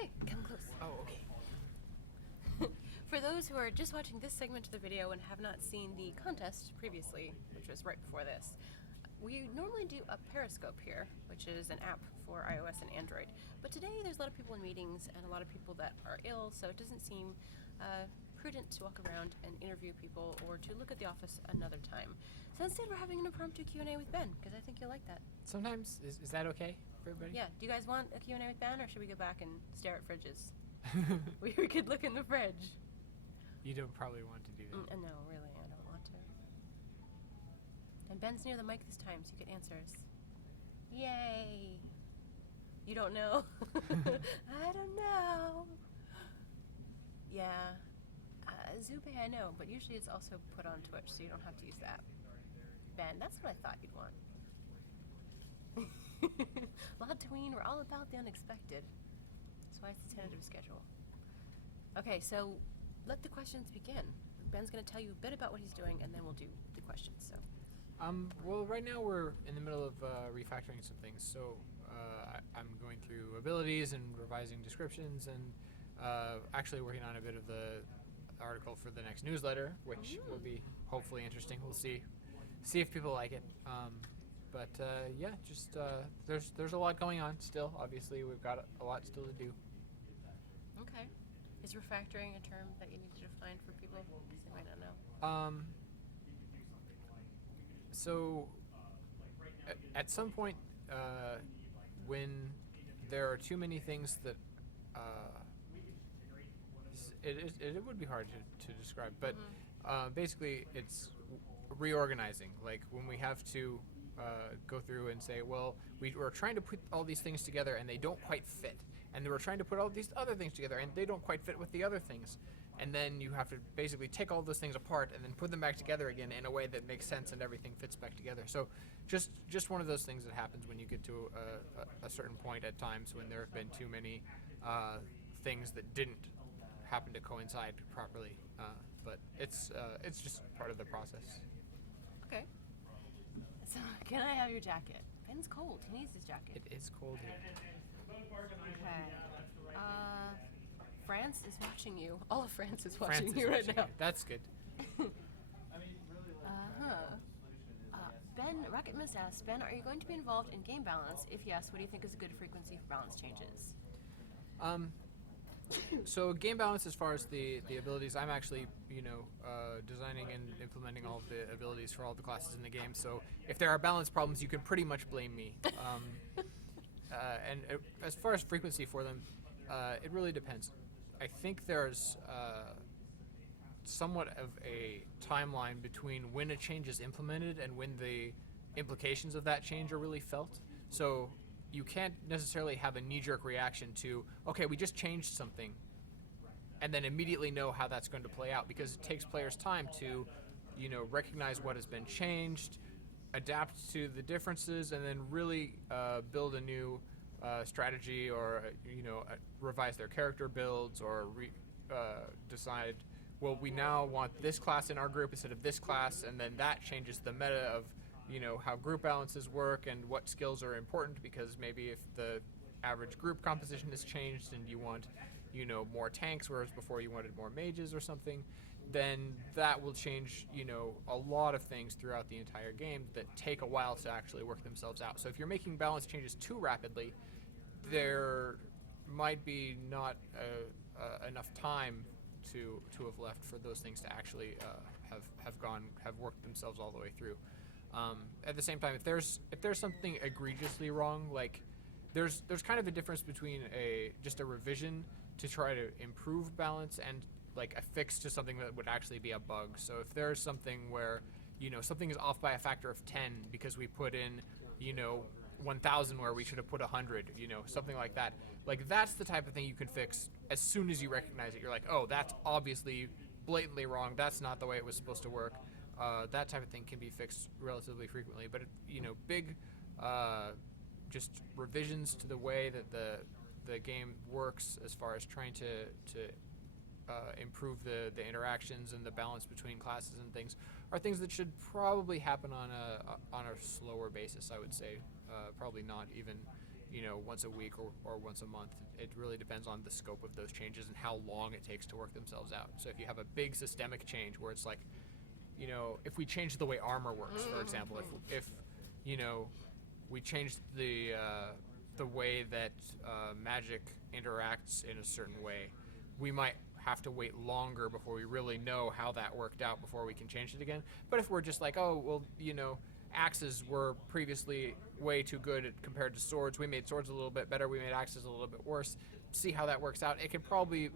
Okay, come close. Oh, okay. For those who are just watching this segment of the video and have not seen the contest previously, which was right before this, we normally do a Periscope here, which is an app for iOS and Android. But today there's a lot of people in meetings and a lot of people that are ill, so it doesn't seem prudent to walk around and interview people or to look at the office another time. So instead we're having an impromptu Q&A with Ben, because I think you'll like that. Sometimes, is that okay for everybody? Yeah, do you guys want a Q&A with Ben, or should we go back and stare at fridges? we could look in the fridge. You don't probably want to do that. No, really, I don't want to. And Ben's near the mic this time, so you get answers. Yay! You don't know? I don't know. Yeah. Zube I know, but usually it's also put on Twitch, so you don't have to use that. Ben, that's what I thought you'd want. Lotween, we're all about the unexpected. That's why it's the tentative schedule. Okay, so let the questions begin. Ben's going to tell you a bit about what he's doing, and then we'll do the questions. So. Well, right now we're in the middle of refactoring some things. So I'm going through abilities and revising descriptions, and actually working on a bit of the article for the next newsletter, which will be hopefully interesting. We'll see if people like it. But yeah, just there's a lot going on still. Obviously, we've got a lot still to do. Okay. Is refactoring a term that you need to define for people? Because they might not know. So at some point, when there are too many things that it would be hard to describe, but basically it's reorganizing. Like when we have to go through and say, well, we're trying to put all these things together and they don't quite fit, and then we're trying to put all these other things together and they don't quite fit with the other things, and then you have to basically take all those things apart and then put them back together again in a way that makes sense and everything fits back together. So just one of those things that happens when you get to a certain point at times when there have been too many things that didn't happen to coincide properly, but it's just part of the process. Okay. So, can I have your jacket? Ben's cold. He needs his jacket. It is cold here. Okay. France is watching you. All of France is watching France you is right watching now. you. That's good. Ben, Rocket Mist asks, Ben, are you going to be involved in game balance? If yes, what do you think is a good frequency for balance changes? So game balance, as far as the abilities, I'm actually, designing and implementing all of the abilities for all the classes in the game. So if there are balance problems, you can pretty much blame me. As far as frequency for them, it really depends. I think there's somewhat of a timeline between when a change is implemented and when the implications of that change are really felt. So you can't necessarily have a knee-jerk reaction to, okay, we just changed something, and then immediately know how that's going to play out, because it takes players time to, recognize what has been changed, adapt to the differences, and then really build a new strategy, or revise their character builds, or decide, well, we now want this class in our group instead of this class, and then that changes the meta of how group balances work and what skills are important, because maybe if the average group composition has changed and you want, more tanks, whereas before you wanted more mages or something, then that will change, a lot of things throughout the entire game that take a while to actually work themselves out. So if you're making balance changes too rapidly, there might be not enough time to have left for those things to actually have worked themselves all the way through. At the same time, if there's something egregiously wrong, like there's kind of a difference between just a revision to try to improve balance and like a fix to something that would actually be a bug. So if there's something where something is off by a factor of 10 because we put in 1,000 where we should have put 100, something like that. Like that's the type of thing you can fix as soon as you recognize it. You're like, oh, that's obviously blatantly wrong. That's not the way it was supposed to work. That type of thing can be fixed relatively frequently, but big just revisions to the way that the game works, as far as trying to improve the interactions and the balance between classes and things, are things that should probably happen on a slower basis. I would say probably not even once a week or once a month. It really depends on the scope of those changes and how long it takes to work themselves out. So if you have a big systemic change where it's like, if we change the way armor works, for example, if we change the way that magic interacts in a certain way, we might have to wait longer before we really know how that worked out before we can change it again. But if we're just like, oh, well, axes were previously way too good compared to swords, we made swords a little bit better, we made axes a little bit worse, see how that works out. It can probably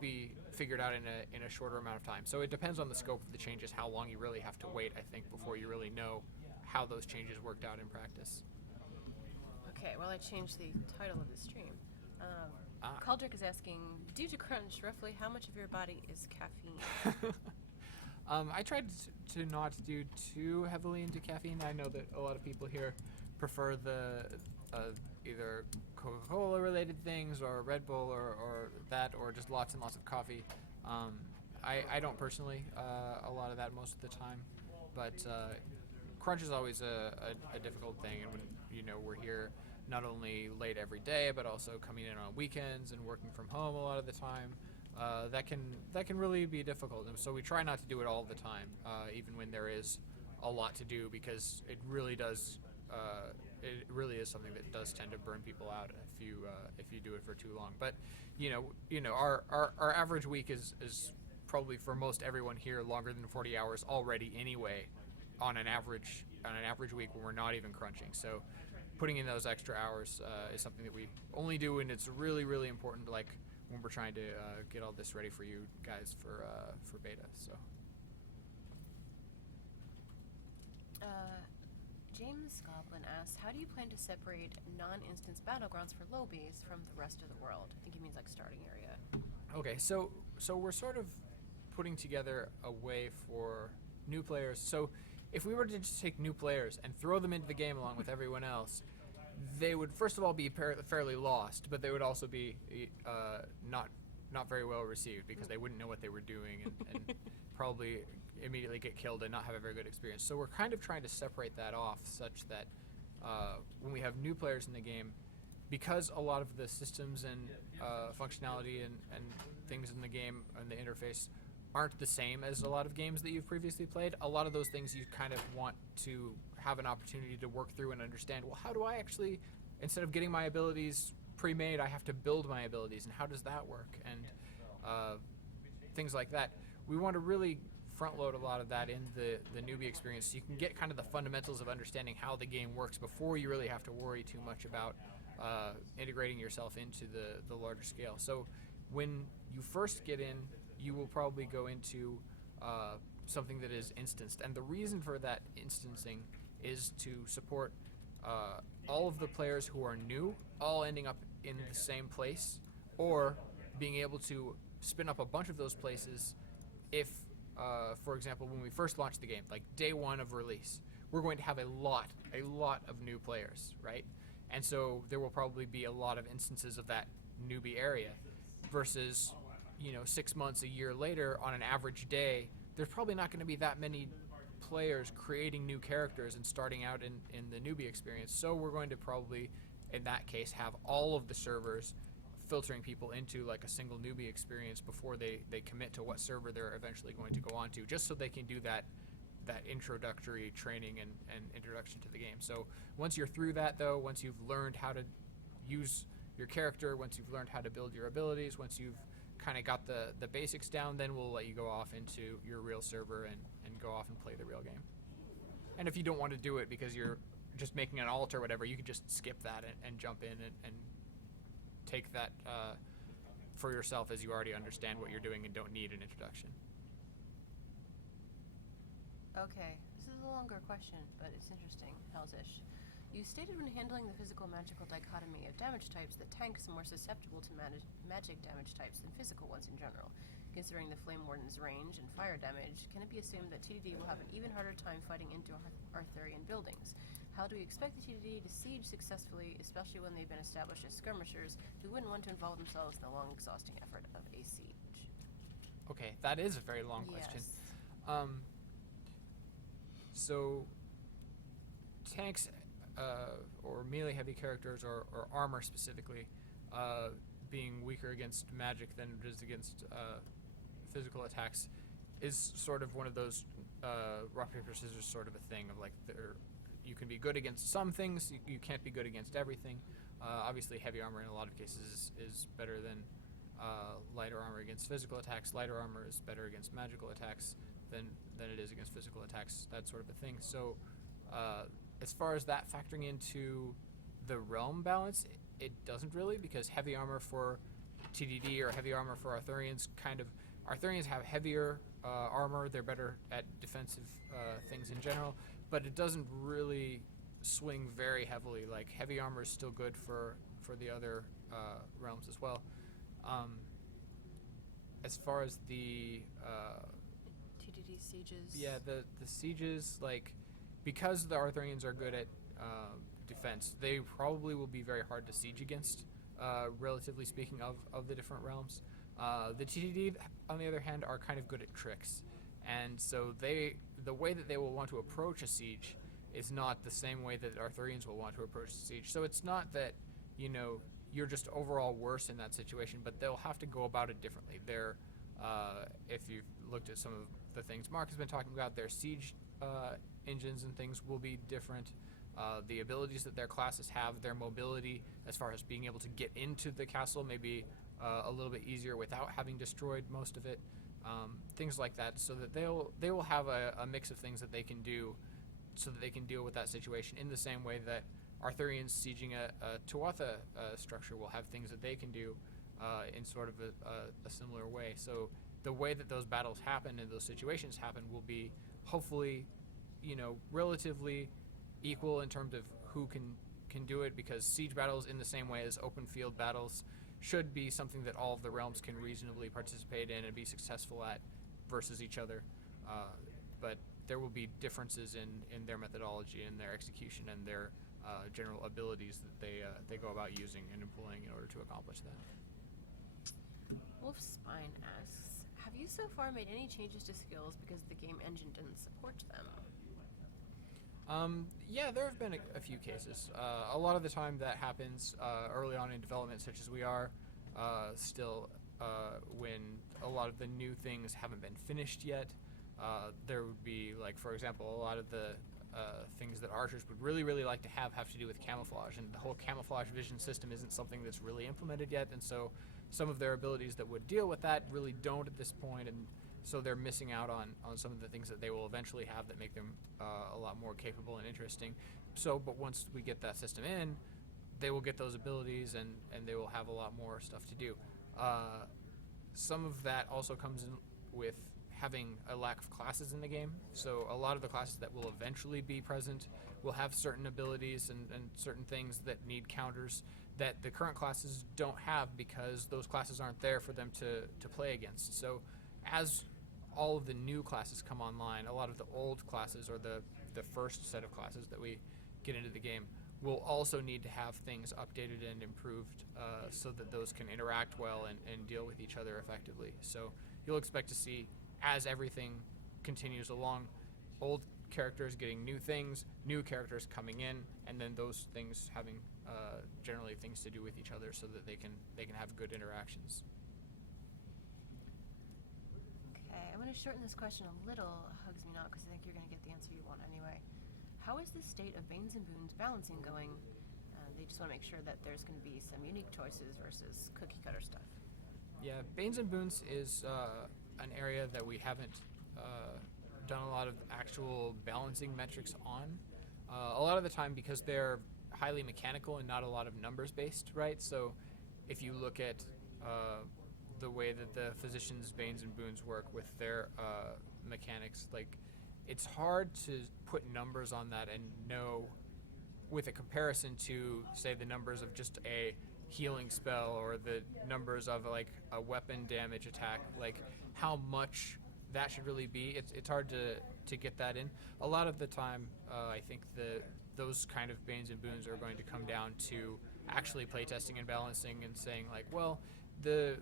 be figured out in a shorter amount of time. So it depends on the scope of the changes, how long you really have to wait, I think, before you really know how those changes worked out in practice. Okay, well, I changed the title of the stream. Caldrick is asking, due to crunch, roughly how much of your body is caffeine? I tried to not do too heavily into caffeine. I know that a lot of people here prefer the either Coca-Cola related things or Red Bull or that, or just lots and lots of coffee. I don't personally, a lot of that most of the time, but crunch is always a difficult thing, and when we're here not only late every day but also coming in on weekends and working from home a lot of the time, that can really be difficult. And so we try not to do it all the time, even when there is a lot to do, because it really is something that does tend to burn people out if you do it for too long. But our average week is probably, for most everyone here, longer than 40 hours already anyway, on an average week when we're not even crunching. So putting in those extra hours is something that we only do when it's really, really important, like when we're trying to get all this ready for you guys for beta. So James Goblin asks, how do you plan to separate non-instance battlegrounds for lobies from the rest of the world? I think he means like starting area. Okay, so we're sort of putting together a way for new players. So if we were to just take new players and throw them into the game along with everyone else, they would first of all be fairly lost, but they would also be not very well received, because they wouldn't know what they were doing and probably immediately get killed and not have a very good experience. So we're kind of trying to separate that off such that when we have new players in the game, because a lot of the systems and functionality and things in the game and the interface aren't the same as a lot of games that you've previously played, a lot of those things you kind of want to have an opportunity to work through and understand, well, how do I actually, instead of getting my abilities pre-made, I have to build my abilities, and how does that work, and things like that. We want to really front load a lot of that in the newbie experience, so you can get kind of the fundamentals of understanding how the game works before you really have to worry too much about integrating yourself into the larger scale. So when you first get in, you will probably go into something that is instanced, and the reason for that instancing is to support all of the players who are new, all ending up in the same place, or being able to spin up a bunch of those places if, for example, when we first launch the game, like day one of release, we're going to have a lot of new players, right? And so there will probably be a lot of instances of that newbie area, versus 6 months, a year later, on an average day, there's probably not going to be that many players creating new characters and starting out in the newbie experience. So we're going to probably, in that case, have all of the servers filtering people into like a single newbie experience before they commit to what server they're eventually going to go on to, just so they can do that introductory training and introduction to the game. So once you're through that, though, once you've learned how to use your character, once you've learned how to build your abilities, once you've kind of got the basics down, then we'll let you go off into your real server and go off and play the real game. And if you don't want to do it because you're just making an alt or whatever, you can just skip that and jump in and take that for yourself, as you already understand what you're doing and don't need an introduction. Okay, this is a longer question, but it's interesting. Hellsish. You stated when handling the physical-magical dichotomy of damage types that tanks are more susceptible to magic damage types than physical ones in general. Considering the Flame Warden's range and fire damage, can it be assumed that TDD will have an even harder time fighting into Arthurian buildings? How do we expect the TDD to siege successfully, especially when they've been established as skirmishers who wouldn't want to involve themselves in the long, exhausting effort of a siege? Okay, that is a very long question. So tanks or melee heavy characters or armor specifically being weaker against magic than it is against physical attacks is sort of one of those rock paper scissors sort of a thing of like you can be good against some things, you can't be good against everything. Obviously heavy armor in a lot of cases is better than lighter armor against physical attacks. Lighter armor is better against magical attacks than it is against physical attacks, that sort of a thing. So as far as that factoring into the realm balance, it doesn't really, because heavy armor for TDD or heavy armor for Arthurians Arthurians have heavier armor, they're better at defensive things in general, but it doesn't really swing very heavily. Like heavy armor is still good for the other realms as well. As far as the TDD sieges. yeah, the sieges, like, because the Arthurians are good at defense, they probably will be very hard to siege against, relatively speaking, of the different realms. The TDD, on the other hand, are kind of good at tricks, and so the way that they will want to approach a siege is not the same way that Arthurians will want to approach a siege. So it's not that, you're just overall worse in that situation, but they'll have to go about it differently. If you've looked at some of the things Mark has been talking about, their siege engines and things will be different. The abilities that their classes have, their mobility as far as being able to get into the castle may be a little bit easier without having destroyed most of it. Things like that, so that they will have a mix of things that they can do so that they can deal with that situation in the same way that Arthurians sieging a Tuatha structure will have things that they can do in sort of a similar way. So the way that those battles happen and those situations happen will be hopefully, relatively equal in terms of who can do it, because siege battles, in the same way as open field battles, should be something that all of the realms can reasonably participate in and be successful at versus each other. But there will be differences in their methodology and their execution and their general abilities that they go about using and employing in order to accomplish that. Wolfspine asks, have you so far made any changes to skills because the game engine didn't support them? Yeah, there have been a few cases. A lot of the time that happens early on in development, such as we are still, when a lot of the new things haven't been finished yet. There would be, like, for example, a lot of the things that archers would really, really like to have to do with camouflage, and the whole camouflage vision system isn't something that's really implemented yet, and so some of their abilities that would deal with that really don't at this point, and so they're missing out on some of the things that they will eventually have that make them a lot more capable and interesting. So, but once we get that system in, they will get those abilities and they will have a lot more stuff to do. Some of that also comes in with having a lack of classes in the game. So a lot of the classes that will eventually be present will have certain abilities and certain things that need counters that the current classes don't have, because those classes aren't there for them to play against. So as all of the new classes come online, a lot of the old classes, or the first set of classes that we get into the game, will also need to have things updated and improved so that those can interact well and deal with each other effectively. So you'll expect to see, as everything continues along, old characters getting new things, new characters coming in, and then those things having generally things to do with each other so that they can have good interactions. Okay, I'm going to shorten this question a little, Hugs Me Not, because I think you're going to get the answer you want anyway. How is the state of Banes and Boons balancing going? They just want to make sure that there's going to be some unique choices versus cookie cutter stuff. Yeah, Banes and Boons is an area that we haven't done a lot of actual balancing metrics on. A lot of the time, because they're highly mechanical and not a lot of numbers based, right? So if you look at the way that the physicians' Banes and Boons work with their mechanics, like, it's hard to put numbers on that and know, with a comparison to, say, the numbers of just a healing spell or the numbers of, like, a weapon damage attack, like how much that should really be. It's hard to get that in. A lot of the time, I think those kind of Banes and Boons are going to come down to actually playtesting and balancing and saying, like, well, the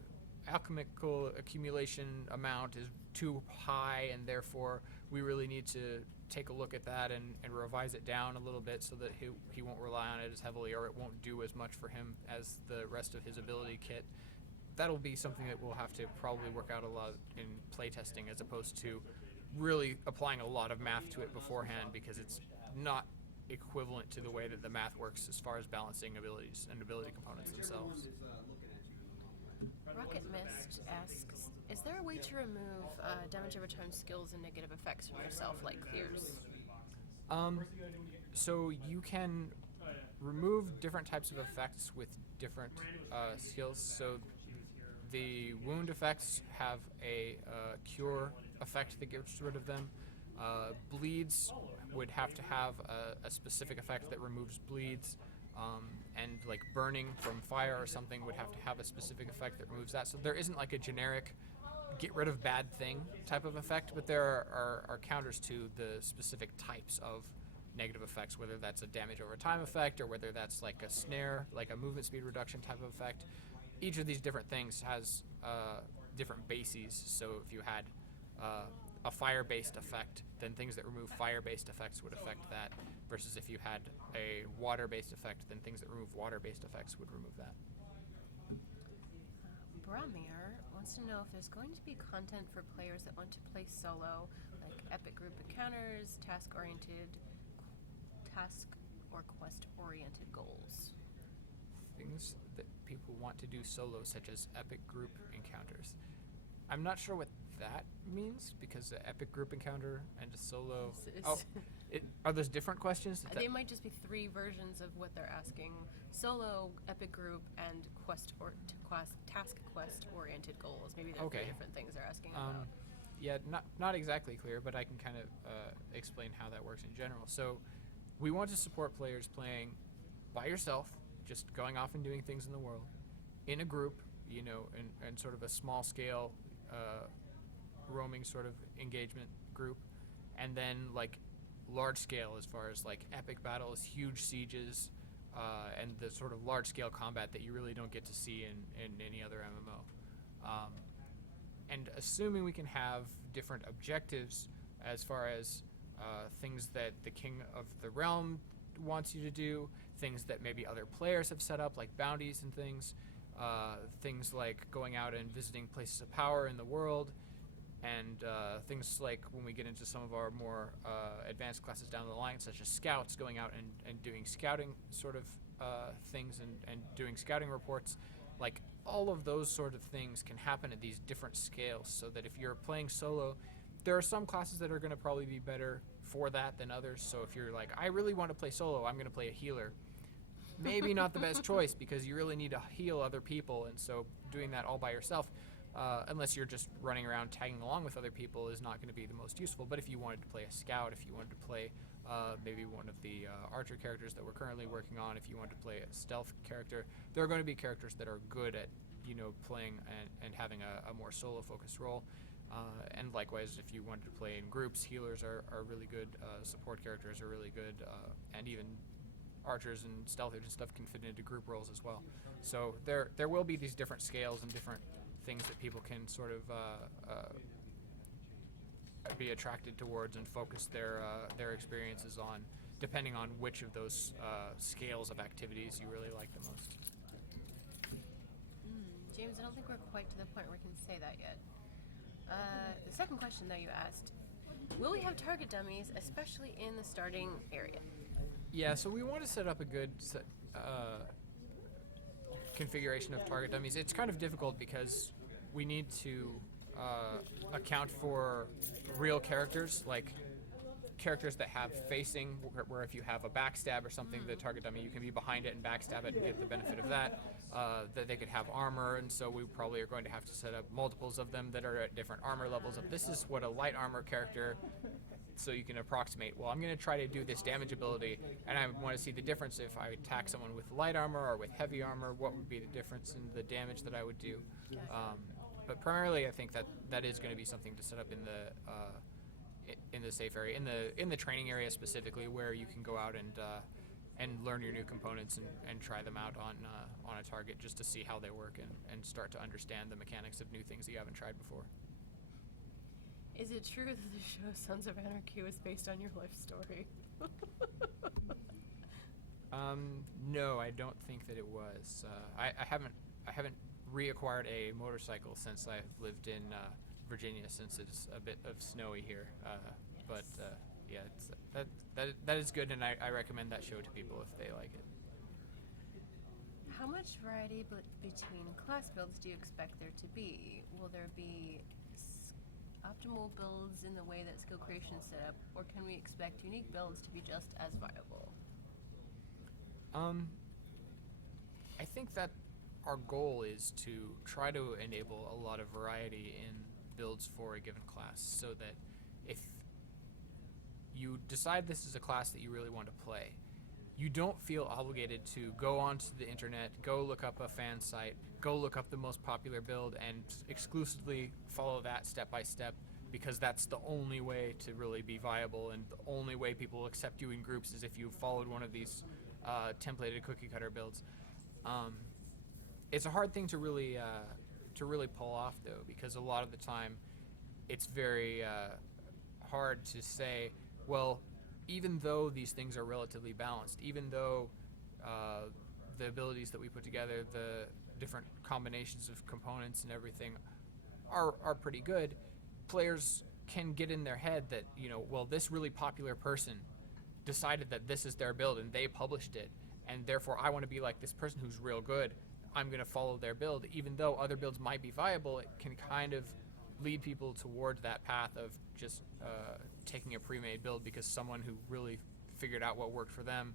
alchemical accumulation amount is too high, and therefore we really need to take a look at that and revise it down a little bit so that he won't rely on it as heavily, or it won't do as much for him as the rest of his ability kit. That'll be something that we'll have to probably work out a lot in playtesting, as opposed to really applying a lot of math to it beforehand, because it's not equivalent to the way that the math works as far as balancing abilities and ability components themselves. Rocket Mist asks, is there a way to remove damage over time skills and negative effects from yourself, like clears? So you can remove different types of effects with different skills. So the wound effects have a cure effect that gets rid of them. Bleeds would have to have a specific effect that removes bleeds. And like burning from fire or something would have to have a specific effect that removes that. So there isn't like a generic get rid of bad thing type of effect, but there are counters to the specific types of negative effects, whether that's a damage over time effect or whether that's like a snare, like a movement speed reduction type of effect. Each of these different things has different bases. So if you had a fire-based effect, then things that remove fire-based effects would affect that, versus if you had a water-based effect, then things that remove water-based effects would remove that. Bramir wants to know if there's going to be content for players that want to play solo, like epic group encounters, task or quest-oriented goals. Things that people want to do solo, such as epic group encounters. I'm not sure what that means, because the epic group encounter and a solo. Are those different questions? They might just be three versions of what they're asking: solo, epic group, and task quest oriented goals. Maybe they're three different things they're asking about. Yeah, not exactly clear, but I can kind of explain how that works in general. So we want to support players playing by yourself, just going off and doing things in the world, in a group, you know, and sort of a small scale roaming sort of engagement group, and then like large scale as far as like epic battles, huge sieges, and the sort of large scale combat that you really don't get to see in any other MMO. And assuming we can have different objectives as far as things that the King of the Realm wants you to do, things that maybe other players have set up, like bounties and things, things like going out and visiting places of power in the world, and things like when we get into some of our more advanced classes down the line, such as scouts, going out and doing scouting sort of things and doing scouting reports. Like all of those sort of things can happen at these different scales, so that if you're playing solo, there are some classes that are going to probably be better for that than others. So if you're like, I really want to play solo, I'm going to play a healer. Maybe not the best choice, because you really need to heal other people, and so doing that all by yourself, unless you're just running around tagging along with other people, is not going to be the most useful. But if you wanted to play a scout, if you wanted to play maybe one of the archer characters that we're currently working on, if you wanted to play a stealth character, there are going to be characters that are good at, you know, playing and having a more solo focused role. And likewise, if you wanted to play in groups, healers are really good, support characters are really good, and even archers and stealthers and stuff can fit into group roles as well. So there will be these different scales and different things that people can sort of be attracted towards and focus their experiences on, depending on which of those scales of activities you really like the most. James, I don't think we're quite to the point where we can say that yet. The second question, though, you asked, will we have target dummies, especially in the starting area? Yeah, so we want to set up a good configuration of target dummies. It's kind of difficult because we need to account for real characters, like characters that have facing, where if you have a backstab or something, the target dummy, you can be behind it and backstab it and get the benefit of that. That they could have armor, and so we probably are going to have to set up multiples of them that are at different armor levels. This is what a light armor character, so you can approximate, well, I'm going to try to do this damage ability, and I want to see the difference if I attack someone with light armor or with heavy armor. What would be the difference in the damage that I would do? But primarily, I think that is going to be something to set up in the safe area, in the training area specifically, where you can go out and learn your new components and try them out on a target, just to see how they work and start to understand the mechanics of new things that you haven't tried before. Is it true that the show Sons of Anarchy was based on your life story? No, I don't think that it was. I haven't reacquired a motorcycle since I've lived in Virginia, since it's a bit of snowy here. But yeah, it's, that is good, and I recommend that show to people if they like it. How much variety between class builds do you expect there to be? Will there be optimal builds in the way that skill creation is set up, or can we expect unique builds to be just as viable? I think that our goal is to try to enable a lot of variety in builds for a given class, so that if you decide this is a class that you really want to play, you don't feel obligated to go onto the internet, go look up a fan site, go look up the most popular build, and exclusively follow that step by step, because that's the only way to really be viable, and the only way people will accept you in groups is if you followed one of these templated cookie cutter builds. It's a hard thing to really pull off, though, because a lot of the time it's very hard to say, well, even though these things are relatively balanced, even though the abilities that we put together, the different combinations of components and everything are pretty good, players can get in their head that, well, this really popular person decided that this is their build and they published it, and therefore I want to be like this person who's real good. I'm going to follow their build. Even though other builds might be viable, it can kind of lead people towards that path of just taking a pre-made build because someone who really figured out what worked for them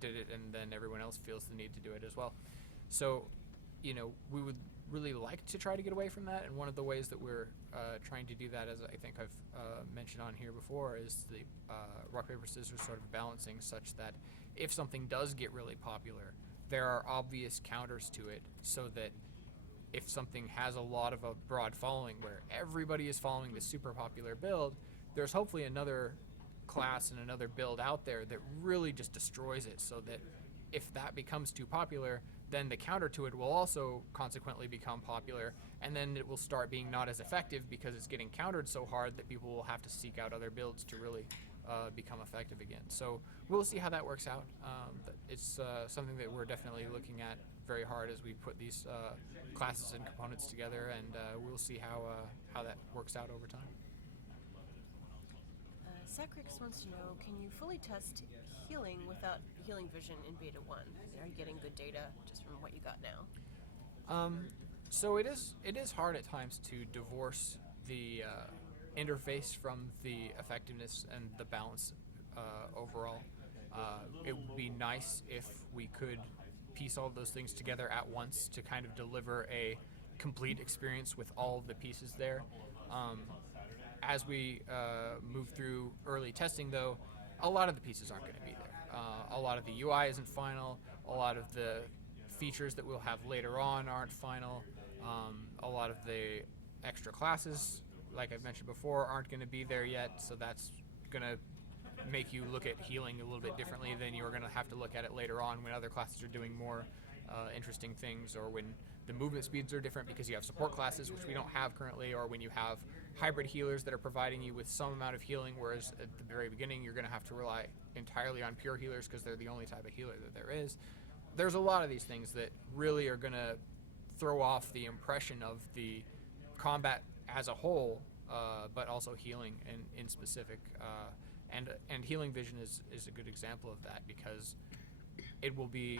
did it, and then everyone else feels the need to do it as well. So, we would really like to try to get away from that, and one of the ways that we're trying to do that, as I think I've mentioned on here before, is the rock, paper, scissors sort of balancing, such that if something does get really popular, there are obvious counters to it, so that if something has a lot of a broad following where everybody is following this super popular build, there's hopefully another class and another build out there that really just destroys it, so that if that becomes too popular, then the counter to it will also consequently become popular, and then it will start being not as effective because it's getting countered so hard that people will have to seek out other builds to really become effective again. So we'll see how that works out. But it's something that we're definitely looking at very hard as we put these classes and components together, and we'll see how that works out over time. Sacrix wants to know, can you fully test healing without healing vision in beta 1? Are you getting good data just from what you got now? So it is hard at times to divorce the interface from the effectiveness and the balance overall. It would be nice if we could piece all of those things together at once to kind of deliver a complete experience with all of the pieces there. As we move through early testing, though, a lot of the pieces aren't going to be there. A lot of the UI isn't final. A lot of the features that we'll have later on aren't final. A lot of the extra classes, like I've mentioned before, aren't going to be there yet, so that's going to make you look at healing a little bit differently than you're going to have to look at it later on when other classes are doing more interesting things, or when the movement speeds are different because you have support classes, which we don't have currently, or when you have hybrid healers that are providing you with some amount of healing, whereas at the very beginning you're going to have to rely entirely on pure healers because they're the only type of healer that there is. There's a lot of these things that really are going to throw off the impression of the combat as a whole, but also healing in specific. And healing vision is a good example of that, because it will be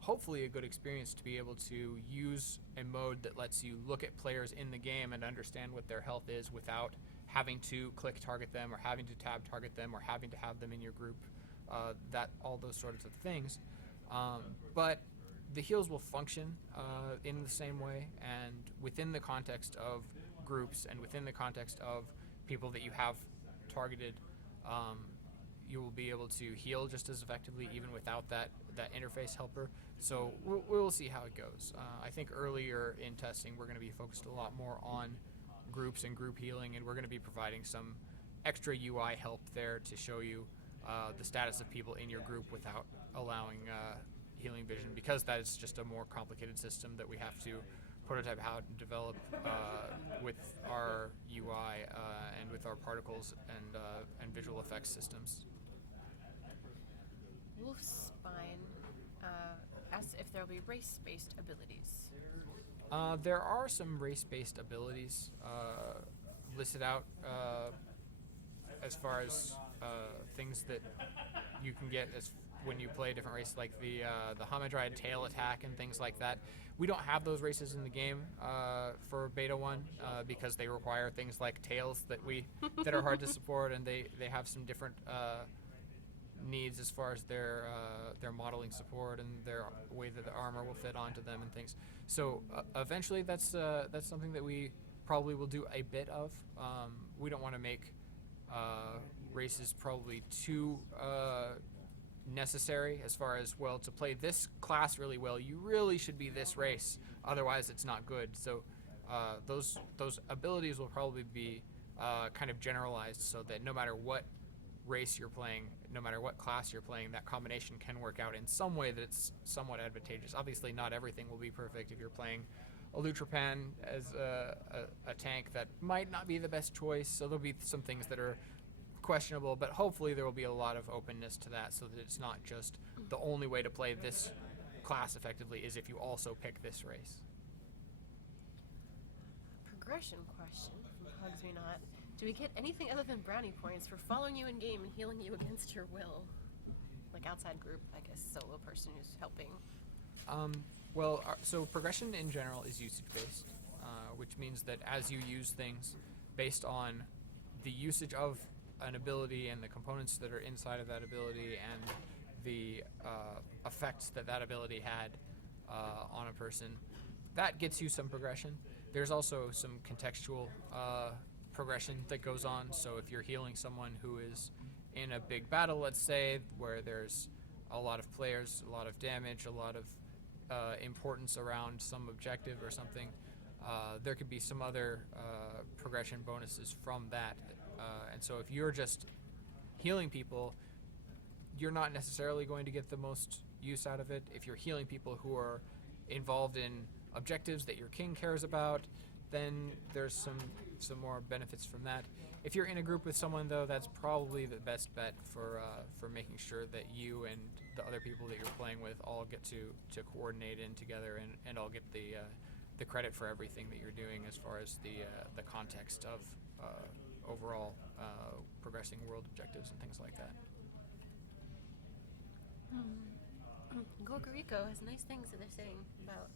hopefully a good experience to be able to use a mode that lets you look at players in the game and understand what their health is without having to click target them or having to tab target them or having to have them in your group, all those sorts of things. But the heals will function in the same way, and within the context of groups and within the context of people that you have targeted, you will be able to heal just as effectively even without that interface helper. So we'll see how it goes. I think earlier in testing we're going to be focused a lot more on groups and group healing, and we're going to be providing some extra UI help there to show you the status of people in your group without allowing healing vision, because that is just a more complicated system that we have to prototype how to develop with our UI and with our particles and visual effects systems. Wolfspine asks if there will be race-based abilities. There are some race-based abilities listed out as far as things that you can get as when you play a different race, like the Hamadryad tail attack and things like that. We don't have those races in the game for Beta 1 because they require things like tails that are hard to support, and they have some different needs as far as their modeling support and their way that the armor will fit onto them and things. So eventually that's something that we probably will do a bit of. We don't want to make races probably too necessary as far as, well, to play this class really well, you really should be this race, otherwise it's not good. So those abilities will probably be kind of generalized so that no matter what race you're playing, no matter what class you're playing, that combination can work out in some way that's somewhat advantageous. Obviously not everything will be perfect. If you're playing a Lutrapan as a tank, that might not be the best choice, so there'll be some things that are questionable, but hopefully there will be a lot of openness to that so that it's not just the only way to play this class effectively is if you also pick this race. Progression question from Hugs Me Not. Do we get anything other than brownie points for following you in game and healing you against your will? Like outside group, I guess, solo person who's helping. So progression in general is usage based, which means that as you use things based on the usage of an ability and the components that are inside of that ability and the effects that ability had on a person, that gets you some progression. There's also some contextual progression that goes on. So if you're healing someone who is in a big battle, let's say, where there's a lot of players, a lot of damage, a lot of importance around some objective or something, there could be some other progression bonuses from that. And so if you're just healing people, you're not necessarily going to get the most use out of it. If you're healing people who are involved in objectives that your king cares about, then there's some more benefits from that. If you're in a group with someone, though, that's probably the best bet for making sure that you and the other people that you're playing with all get to coordinate in together and all get the credit for everything that you're doing as far as the context of overall progressing world objectives and things like that. Gorgorico has nice things that they're saying about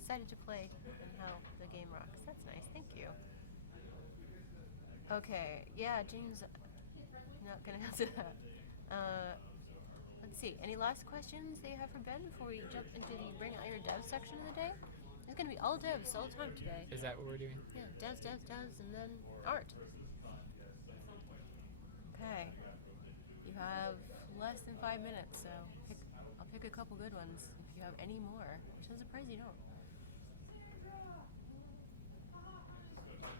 excited to play and how the game rocks. That's nice, thank you. Okay, yeah, James, not gonna answer that. Let's see, any last questions that you have for Ben before we jump into the bring out your devs section of the day? It's gonna be all devs all the time today. Is that what we're doing? Yeah, devs, and then art. Okay, you have less than 5 minutes, so I'll pick a couple good ones if you have any more, which I'm surprised you don't.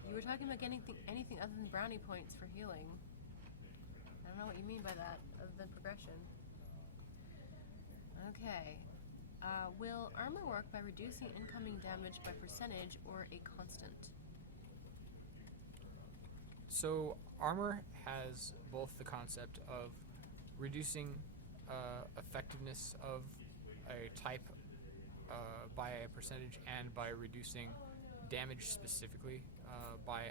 You were talking about getting anything other than brownie points for healing. I don't know what you mean by that, other than progression. Okay. Will armor work by reducing incoming damage by percentage or a constant? So armor has both the concept of reducing effectiveness of a type by a percentage and by reducing damage specifically by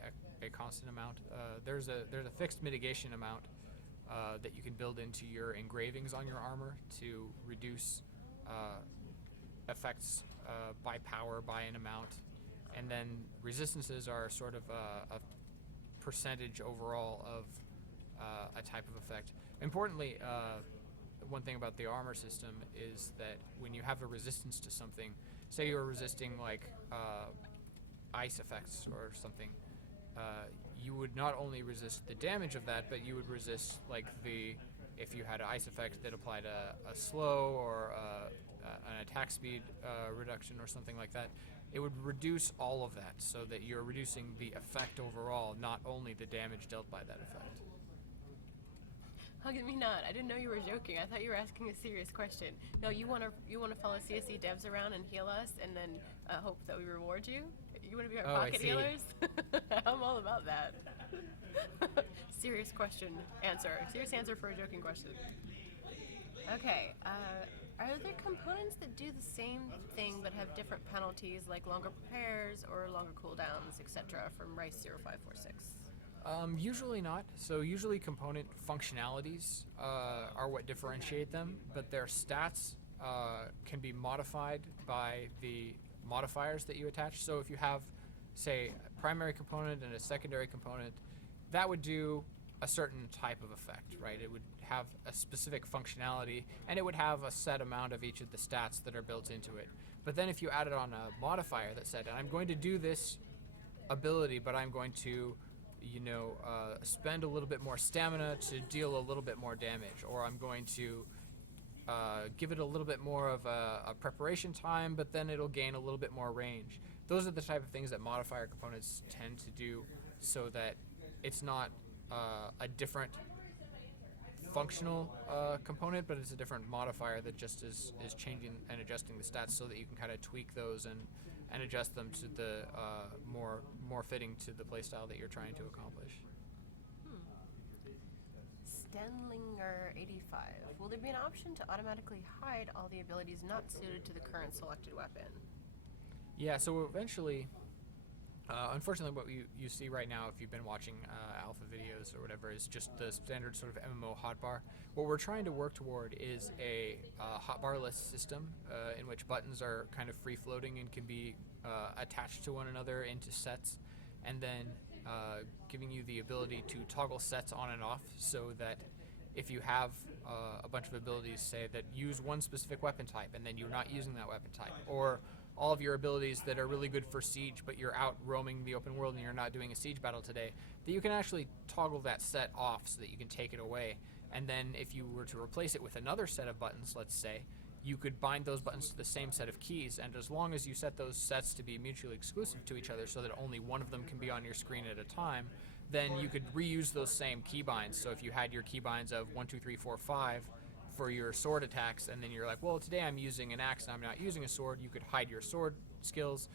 a constant amount. There's a fixed mitigation amount that you can build into your engravings on your armor to reduce effects by power by an amount, and then resistances are sort of a percentage overall of a type of effect. Importantly, one thing about the armor system is that when you have a resistance to something, say you're resisting like ice effects or something, you would not only resist the damage of that, but you would resist like if you had an ice effect that applied a slow or an attack speed reduction or something like that, it would reduce all of that so that you're reducing the effect overall, not only the damage dealt by that effect. How can we not? I didn't know you were joking. I thought you were asking a serious question. No, you wanna follow CSE devs around and heal us, and then hope that we reward you. You wanna be our pocket healers? I'm all about that. Serious question answer. Serious answer for a joking question. Okay. Are there components that do the same thing but have different penalties, like longer repairs or longer cooldowns, etc., from Rice 0546? Usually not. So usually component functionalities are what differentiate them, but their stats can be modified by the modifiers that you attach. So if you have, say, a primary component and a secondary component, that would do a certain type of effect, right? It would have a specific functionality, and it would have a set amount of each of the stats that are built into it. But then if you added on a modifier that said, I'm going to do this ability, but I'm going to spend a little bit more stamina to deal a little bit more damage, or I'm going to give it a little bit more of a preparation time, but then it'll gain a little bit more range. Those are the type of things that modifier components tend to do, so that it's not a different functional component, but it's a different modifier that just is changing and adjusting the stats so that you can kind of tweak those and adjust them to the more fitting to the playstyle that you're trying to accomplish. Stenlinger 85. Will there be an option to automatically hide all the abilities not suited to the current selected weapon? Yeah, so eventually, unfortunately what you see right now, if you've been watching alpha videos or whatever, is just the standard sort of MMO hotbar. What we're trying to work toward is a hotbar-less system in which buttons are kind of free-floating and can be attached to one another into sets, and then giving you the ability to toggle sets on and off, so that if you have a bunch of abilities, say, that use one specific weapon type and then you're not using that weapon type, or all of your abilities that are really good for siege but you're out roaming the open world and you're not doing a siege battle today, that you can actually toggle that set off so that you can take it away. And then if you were to replace it with another set of buttons, let's say, you could bind those buttons to the same set of keys, and as long as you set those sets to be mutually exclusive to each other so that only one of them can be on your screen at a time, then you could reuse those same keybinds. So if you had your keybinds of 1, 2, 3, 4, 5 for your sword attacks, and then you're like, well, today I'm using an axe and I'm not using a sword, you could hide your sword skills,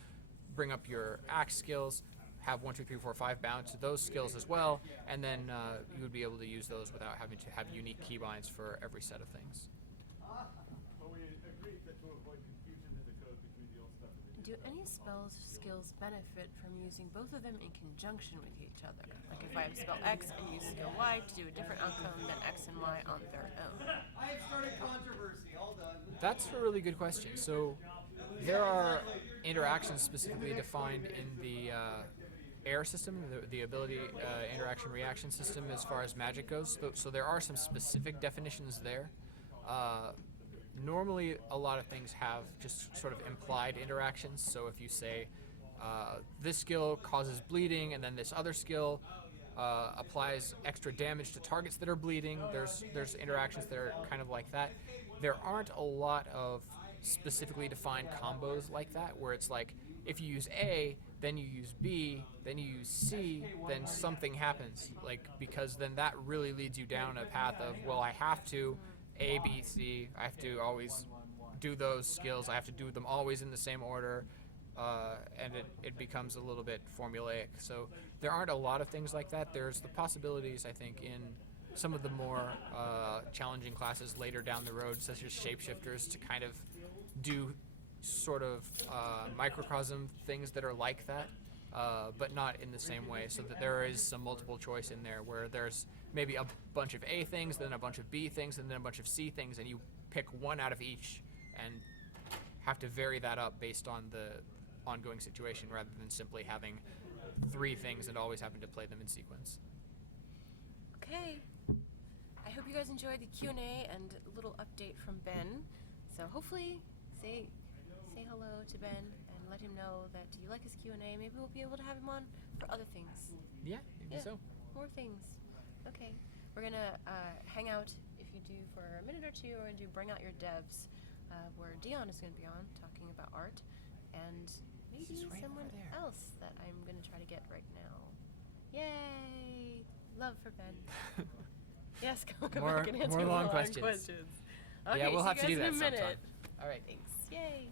bring up your axe skills, have 1, 2, 3, 4, 5 bound to those skills as well, and then you would be able to use those without having to have unique keybinds for every set of things. Do any spells or skills benefit from using both of them in conjunction with each other? Like if I have spell X and use skill Y to do a different outcome than X and Y on their own? I have started controversy, all done. That's a really good question. So there are interactions specifically defined in the air system, the ability interaction reaction system as far as magic goes. So there are some specific definitions there. Normally, a lot of things have just sort of implied interactions. So if you say, this skill causes bleeding, and then this other skill applies extra damage to targets that are bleeding, there's interactions that are kind of like that. There aren't a lot of specifically defined combos like that, where it's like, if you use A, then you use B, then you use C, then something happens. Like, because then that really leads you down a path of, well, I have to A, B, C. I have to always do those skills. I have to do them always in the same order, and it becomes a little bit formulaic. So there aren't a lot of things like that. There's the possibilities, I think, in some of the more challenging classes later down the road, such as shapeshifters, to kind of do sort of microcosm things that are like that, but not in the same way, so that there is some multiple choice in there where there's maybe a bunch of A things, then a bunch of B things, and then a bunch of C things, and you pick one out of each and have to vary that up based on the ongoing situation, rather than simply having 3 things and always having to play them in sequence. Okay. I hope you guys enjoyed the Q&A and a little update from Ben. So hopefully say hello to Ben and let him know that you like his Q&A. Maybe we'll be able to have him on for other things. Yeah, maybe so. More things. Okay. We're going to hang out, if you do, for a minute or two, and do Bring Out Your Devs, where Dion is going to be on talking about art, and maybe someone else that I'm going to try to get right now. Yay! Love for Ben. Yes, come More- back and answer more the long long questions. questions. Okay, Yeah, we'll see have you to do guys that in a minute. sometime. All right, thanks. Yay.